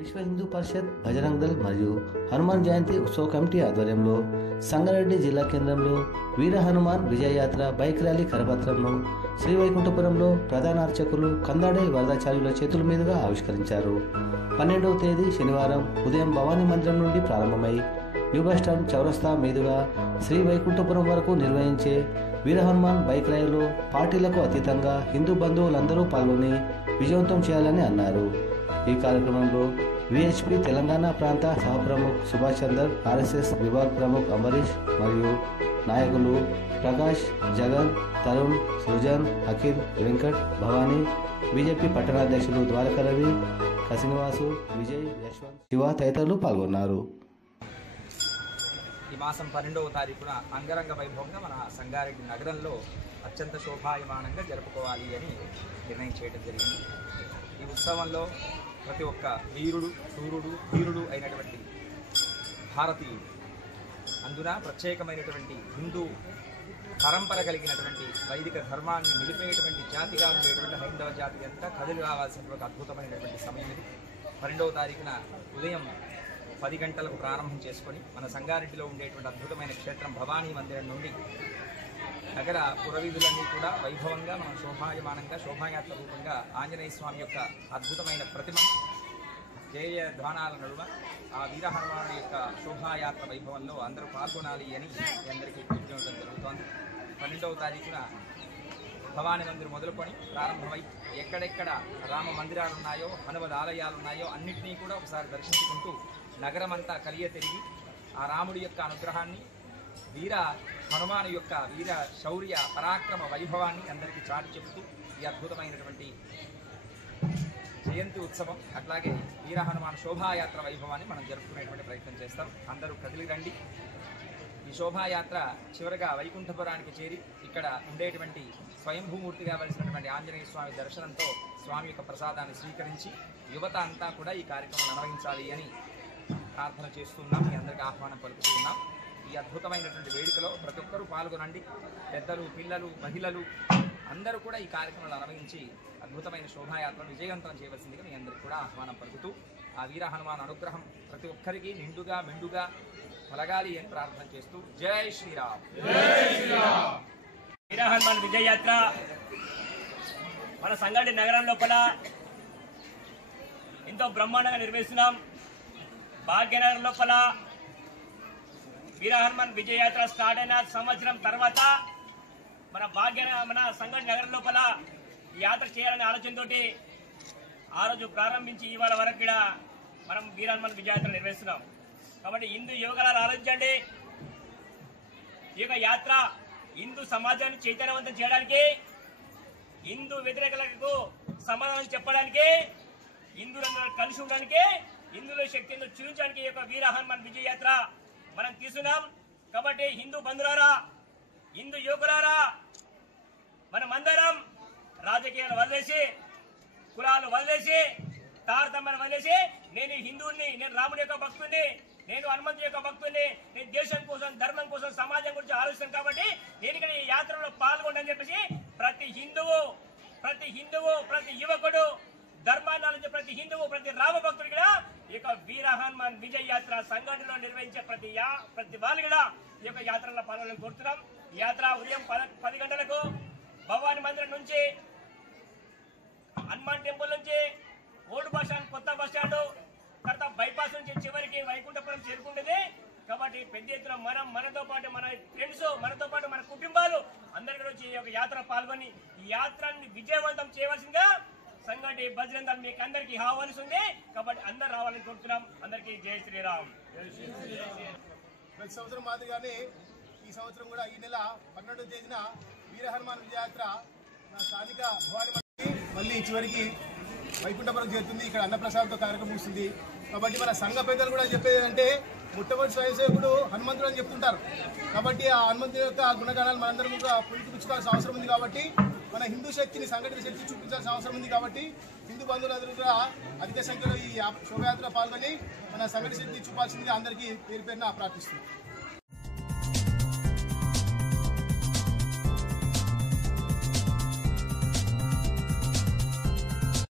విశ్వ హిందూ పరిషత్ బజరంగ్ దళ్ మరియు హనుమాన్ జయంతి ఉత్సవ కమిటీ ఆధ్వర్యంలో సంగారెడ్డి జిల్లా కేంద్రంలో వీర హనుమాన్ విజయయాత్ర బైక్ ర్యాలీ కరపత్రంను శ్రీవైకుంఠపురంలో ప్రధాన అర్చకులు కందాడే వరదాచార్యుల చేతుల మీదుగా ఆవిష్కరించారు. 12వ తేదీ శనివారం ఉదయం భవానీ మందిరం నుండి ప్రారంభమై న్యూ బస్ స్టాండ్ చౌరస్తా మీదుగా శ్రీవైకుంఠపురం వరకు నిర్వహించే వీర హనుమాన్ బైక్ ర్యాలీలో పార్టీలకు అతీతంగా హిందూ బంధువులందరూ పాల్గొని విజయవంతం చేయాలని అన్నారు. ఈ కార్యక్రమంలో విహెచ్పి తెలంగాణ ప్రాంత సహప్రముఖ్ సుభాష్ చందర్, ఆర్ఎస్ఎస్ విభాగ్ ప్రముఖ్ అంబరీష్ మరియు నాయకులు ప్రకాష్, జగన్, తరుణ్, సృజన్, అఖిల్, వెంకట్, భవానీ, బీజేపీ పట్టణాధ్యక్షులు ద్వారకా రవి, కసినివాసు, విజయ్, యశ్వంత్, శివ తదితరులు పాల్గొన్నారు. ఈ మాసం 12వ తారీఖున అంగరంగ వైభవంగా మన సంగారెడ్డి నగరంలో అత్యంత శోభాయమానంగా జరుపుకోవాలి అని నిర్ణయం చేయడం జరిగింది. ఈ ఉత్సవంలో ప్రతి ఒక్క వీరుడు, శూరుడు, ధీరుడు అయినటువంటి భారతీయుడు, అందున ప్రత్యేకమైనటువంటి హిందూ పరంపర కలిగినటువంటి వైదిక ధర్మాన్ని నిలిపేటువంటి జాతిగా ఉండేటువంటి హైందవ జాతి అంతా కదిలి రావాల్సినటువంటి అద్భుతమైనటువంటి సమయం ఇది. 12వ తారీఖున ఉదయం 10 గంటలకు ప్రారంభం చేసుకొని మన సంగారెడ్డిలో ఉండేటువంటి అద్భుతమైన క్షేత్రం భవానీ మందిరం నుండి నగర పురవీధులన్నీ కూడా వైభవంగా మనం శోభాయమానంగా శోభాయాత్ర రూపంగా ఆంజనేయ స్వామి యొక్క అద్భుతమైన ప్రతిమ జయ ధ్వానాల నడుమ ఆ వీర హనుమానుడి యొక్క శోభాయాత్ర వైభవంలో అందరూ పాల్గొనాలి అని అందరికీ పిలుపునివ్వడం జరుగుతోంది. 12వ తారీఖున భవానీ మందిరం మొదలుకొని ప్రారంభమై ఎక్కడెక్కడ రామ మందిరాలు ఉన్నాయో, హనుమద్ ఆలయాలు ఉన్నాయో అన్నింటినీ కూడా ఒకసారి దర్శించుకుంటూ నగరమంతా కలియ తిరిగి ఆ రాముడి యొక్క అనుగ్రహాన్ని, వీర హనుమాను యొక్క వీర శౌర్య పరాక్రమ వైభవాన్ని అందరికీ చాటి చెబుతూ ఈ అద్భుతమైనటువంటి జయంతి ఉత్సవం అట్లాగే వీర హనుమాన్ శోభాయాత్ర వైభవాన్ని మనం జరుపుకునేటువంటి ప్రయత్నం చేస్తాం. అందరూ కదిలి రండి. ఈ శోభాయాత్ర చివరగా వైకుంఠపురానికి చేరి ఇక్కడ ఉండేటువంటి స్వయంభూమూర్తిగా వలసినటువంటి ఆంజనేయ స్వామి దర్శనంతో స్వామి యొక్క ప్రసాదాన్ని స్వీకరించి యువత అంతా కూడా ఈ కార్యక్రమం నిర్వహించాలి అని ప్రార్థన చేస్తున్నాం. మీ అందరికీ ఆహ్వానం పలుకుతూ ఉన్నాం. ఈ అద్భుతమైనటువంటి వేడుకలో ప్రతి ఒక్కరూ పాల్గొనండి. పెద్దలు, పిల్లలు, మహిళలు అందరూ కూడా ఈ కార్యక్రమాలు నిర్వహించి అద్భుతమైన శోభాయాత్రను విజయవంతం చేయవలసిందిగా మీ అందరికీ కూడా ఆహ్వానం పలుకుతూ ఆ వీర హనుమాన్ అనుగ్రహం ప్రతి ఒక్కరికి నిండుగా మెండుగా కలగాలి అని ప్రార్థన చేస్తూ జై శ్రీరామ్. వీర హనుమాన్ విజయయాత్ర మన సంగారెడ్డి నగరం లోపల ఎంతో బ్రహ్మాండంగా నిర్వహిస్తున్నాం. భాగ్యనగర్ లోపల వీర హనుమాన్ విజయయాత్ర స్టార్ట్ అయిన సంవత్సరం తర్వాత మన సంగారెడ్డి నగరం లోపల ఈ యాత్ర చేయాలనే ఆలోచనతో ఆ రోజు ప్రారంభించి ఇవాళ వరకు కూడా మనం వీర హనుమాన్ విజయయాత్ర నిర్వహిస్తున్నాం. కాబట్టి హిందూ యువకులను ఆలోచించండి. ఈ యొక్క యాత్ర హిందూ సమాజాన్ని చైతన్యవంతం చేయడానికి, హిందూ వ్యతిరేకలకు సమాధానం చెప్పడానికి, హిందువులందరూ కలిసి ఉండడానికి, హిందువుల శక్తిని చూపించడానికి ఈ యొక్క వీర హనుమాన్ విజయయాత్ర మనం తీసుకున్నాం. కాబట్టి హిందూ బంధువులారా, హిందూ యువకులారా, మనమందరం రాజకీయాలు వదిలేసి, కులాలు వదిలేసి, తారతమ్యాన్ని వదిలేసి నేను హిందువుని, నేను రాముడి యొక్క భక్తుడిని, నేను హనుమంతుడి యొక్క భక్తుడిని, నేను దేశం కోసం, ధర్మం కోసం, సమాజం గురించి ఆలోచిస్తాను. కాబట్టి నేను ఇక్కడ ఈ యాత్రలో పాల్గొండని చెప్పేసి ప్రతి హిందువు, ప్రతి యువకుడు, ధర్మాన్ని ఆలోచించే ప్రతి హిందువు, ప్రతి రామ భక్తుడు కూడా ఈ యొక్క వీర హనుమాన్ విజయ యాత్ర సంఘటనలో నిర్వహించే ప్రతి వాళ్ళు కూడా ఈ యొక్క యాత్రలో పాల్గొనాలని కోరుతున్నాం. ఈ యాత్ర ఉదయం 10 గంటలకు భవానీ మందిరం నుంచి, హనుమాన్ టెంపుల్ నుంచి ఓల్డ్ బస్ స్టాండ్, కొత్త బస్ స్టాండ్, తర్వాత బైపాస్ నుంచి చివరికి వైకుంఠపురం చేరుకుంటుంది. కాబట్టి పెద్ద ఎత్తున మనతో పాటు మన ఫ్రెండ్స్, మనతో పాటు మన కుటుంబాలు అందరికీ వచ్చి ఈ యొక్క యాత్ర పాల్గొని ఈ యాత్రని విజయవంతం చేయవలసిందిగా సంగారెడ్డి బజరంగ్ దళ్ మీకు అందరికీ ఆహ్వానిస్తుంది. కాబట్టి అందరు రావాలని కోరుతున్నాం. అందరికీ జై శ్రీరామ్. ప్రతి సంవత్సరం మాదిరిగానే ఈ సంవత్సరం కూడా ఈ నెల 12వ తేదీన వీర హనుమాన్ విజయయాత్ర స్థానిక భవానీ మళ్ళీ చివరికి వైకుంఠపురం చేరుతుంది. ఇక్కడ అన్నప్రసాదంతో కార్యక్రమం ముగుస్తుంది. కాబట్టి మన సంఘ పెద్దలు కూడా చెప్పేది అంటే మొట్టమొదటి స్వయంసేవకుడు హనుమంతుడు అని చెప్తుంటారు. కాబట్టి ఆ హనుమంతుడి యొక్క గుణగణాలు మనందరం కూడా పుణికిపుచ్చుకోవాల్సిన అవసరం ఉంది. కాబట్టి మన హిందూ శక్తిని, సంఘటిత శక్తి చూపించాల్సిన అవసరం ఉంది. కాబట్టి హిందూ బంధువులందరూ కూడా అధిక సంఖ్యలో ఈ శోభయాత్రలో పాల్గొని మన సంఘటిత శక్తి చూపాల్సిందిగా అందరికీ పేరు పేరున ప్రార్థిస్తుంది.